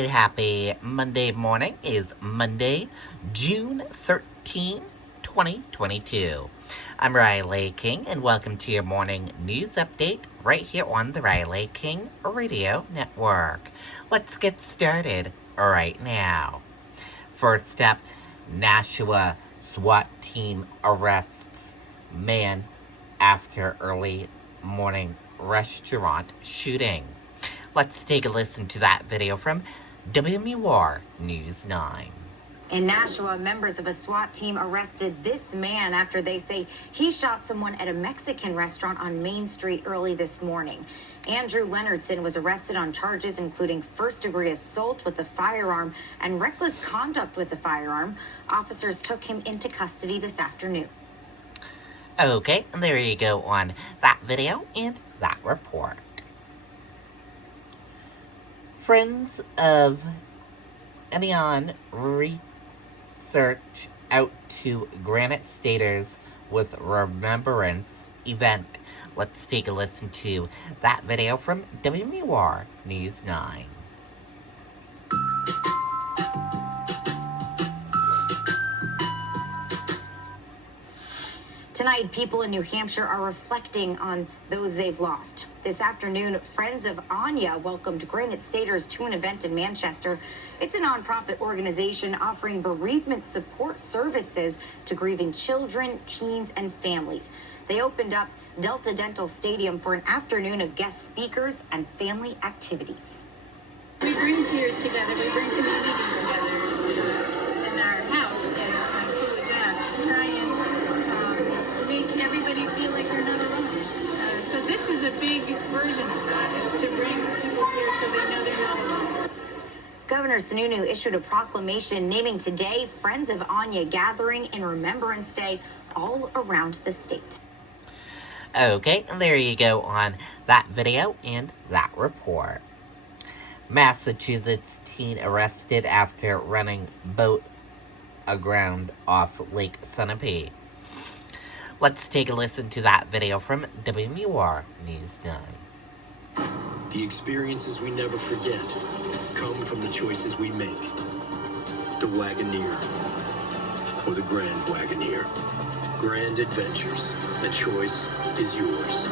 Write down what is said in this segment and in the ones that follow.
right, happy Monday morning. Is Monday, June 13, 2022. I'm Riley King, and welcome to your morning news update right here on the Riley King Radio Network. Let's get started right now. First up, Nashua SWAT team arrests man after early morning restaurant shooting. Let's take a listen to that video from WMUR News 9. In Nashua, members of a SWAT team arrested this man after they say he shot someone at a Mexican restaurant on Main Street early this morning. Andrew Leonardson was arrested on charges including first-degree assault with a firearm and reckless conduct with a firearm. Officers took him into custody this afternoon. Okay, and there you go on that video and that report. Friends of Anion research out to Granite Staters with Remembrance event. Let's take a listen to that video from WMUR News 9. Tonight, people in New Hampshire are reflecting on those they've lost. This afternoon, Friends of Anya welcomed Granite Staters to an event in Manchester. It's a nonprofit organization offering bereavement support services to grieving children, teens, and families. They opened up Delta Dental Stadium for an afternoon of guest speakers and family activities. We bring peers together, we bring communities together in our house and Coolidge Ave to try and make everybody feel like they're not alone. So this is a big version of that, is to bring people here so they know they're not alone. Governor Sununu issued a proclamation naming today Friends of Anya gathering in Remembrance Day all around the state. Okay, and there you go on that video and that report. Massachusetts teen arrested after running boat aground off Lake Sunapee. Let's take a listen to that video from WMUR News 9. The experiences we never forget come from the choices we make. The Wagoneer or the Grand Wagoneer. Grand Adventures. The choice is yours.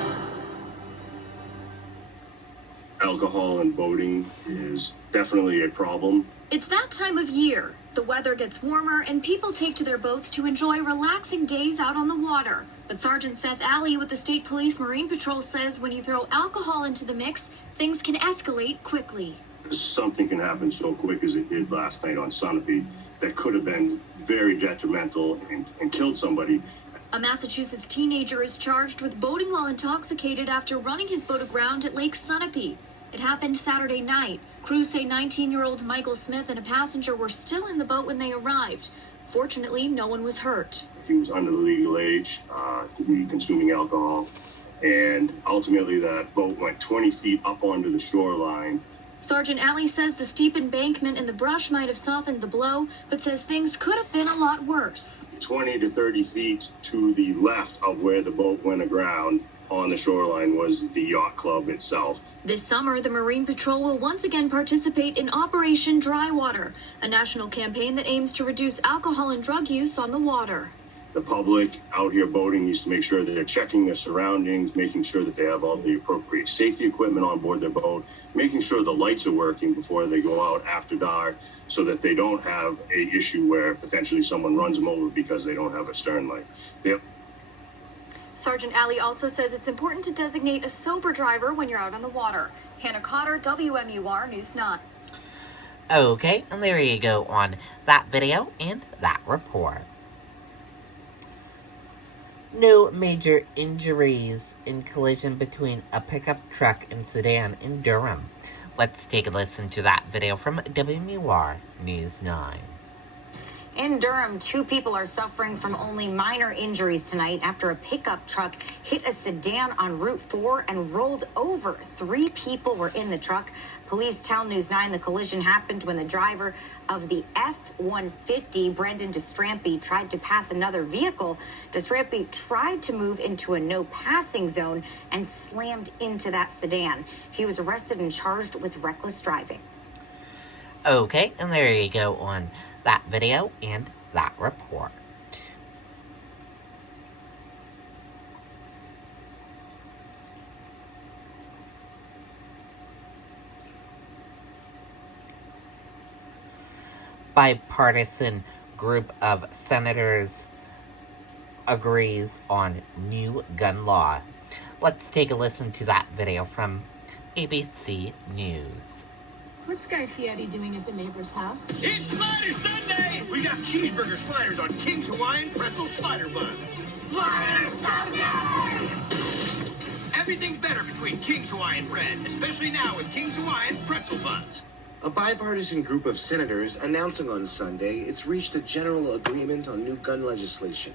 Alcohol and boating is definitely a problem. It's that time of year. The weather gets warmer and people take to their boats to enjoy relaxing days out on the water. But Sergeant Seth Alley with the State Police Marine Patrol says when you throw alcohol into the mix, things can escalate quickly. Something can happen so quick as it did last night on Sunapee that could have been very detrimental and killed somebody. A Massachusetts teenager is charged with boating while intoxicated after running his boat aground at Lake Sunapee. It happened Saturday night. Crews say 19-year-old Michael Smith and a passenger were still in the boat when they arrived. Fortunately, no one was hurt. He was under the legal age to be consuming alcohol, and ultimately that boat went 20 feet up onto the shoreline. Sergeant Alley says the steep embankment and the brush might have softened the blow, but says things could have been a lot worse. 20 to 30 feet to the left of where the boat went aground on the shoreline was the yacht club itself. This summer, the Marine Patrol will once again participate in Operation Dry Water, a national campaign that aims to reduce alcohol and drug use on the water. The public out here boating needs to make sure that they're checking their surroundings, making sure that they have all the appropriate safety equipment on board their boat, making sure the lights are working before they go out after dark so that they don't have a issue where potentially someone runs them over because they don't have a stern light. Sergeant Alley also says it's important to designate a sober driver when you're out on the water. Hannah Cotter, WMUR News 9. Okay, and there you go on that video and that report. No major injuries in collision between a pickup truck and sedan in Durham. Let's take a listen to that video from WMUR News 9. In Durham, 2 people are suffering from only minor injuries tonight after a pickup truck hit a sedan on Route 4 and rolled over. 3 people were in the truck. Police tell News 9 the collision happened when the driver of the F-150, Brendan Destrampy, tried to pass another vehicle. Destrampy tried to move into a no-passing zone and slammed into that sedan. He was arrested and charged with reckless driving. Okay, and there you go on that video and that report. Bipartisan group of senators agrees on new gun law. Let's take a listen to that video from ABC News. What's Guy Fieri doing at the neighbor's house? It's Slider Sunday! We got cheeseburger sliders on King's Hawaiian pretzel slider buns. Slider Sunday! Everything's better between King's Hawaiian bread, especially now with King's Hawaiian pretzel buns. A bipartisan group of senators announcing on Sunday it's reached a general agreement on new gun legislation.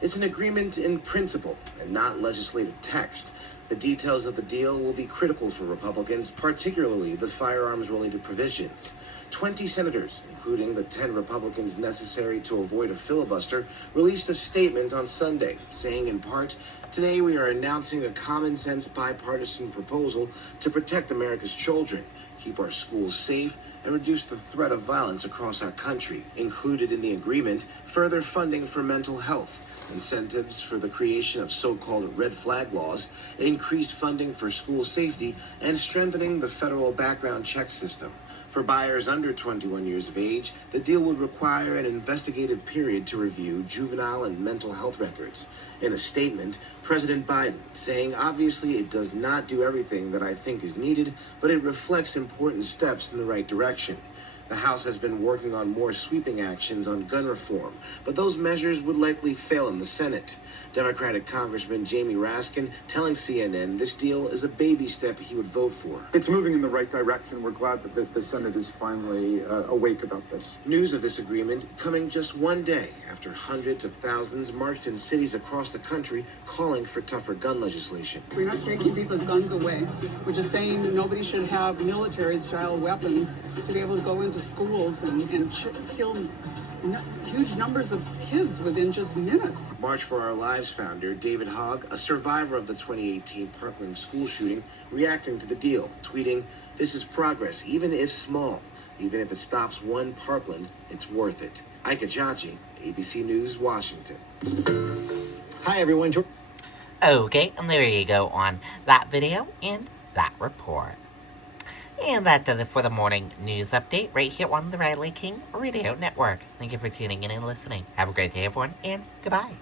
It's an agreement in principle and not legislative text. The details of the deal will be critical for Republicans, particularly the firearms-related provisions. 20 senators, including the 10 Republicans necessary to avoid a filibuster, released a statement on Sunday, saying in part, "Today we are announcing a common-sense bipartisan proposal to protect America's children, keep our schools safe, and reduce the threat of violence across our country." Included in the agreement, further funding for mental health, incentives for the creation of so-called red flag laws, increased funding for school safety, and strengthening the federal background check system. For buyers under 21 years of age, the deal would require an investigative period to review juvenile and mental health records. In a statement, President Biden saying, "Obviously it does not do everything that I think is needed, but it reflects important steps in the right direction." The House has been working on more sweeping actions on gun reform, but those measures would likely fail in the Senate. Democratic Congressman Jamie Raskin telling CNN this deal is a baby step he would vote for. It's moving in the right direction. We're glad that the Senate is finally awake about this. News of this agreement coming just one day after hundreds of thousands marched in cities across the country calling for tougher gun legislation. We're not taking people's guns away. We're just saying that nobody should have military-style weapons to be able to go into schools and kill huge numbers of kids within just minutes. March for Our Lives founder David Hogg, a survivor of the 2018 Parkland school shooting, reacting to the deal, tweeting, "This is progress, even if small. Even if it stops one Parkland, it's worth it." Ike Chachi, ABC News, Washington. Hi, everyone. Okay, and there you go on that video and that report. And that does it for the morning news update right here on the Riley King Radio Network. Thank you for tuning in and listening. Have a great day, everyone, and goodbye.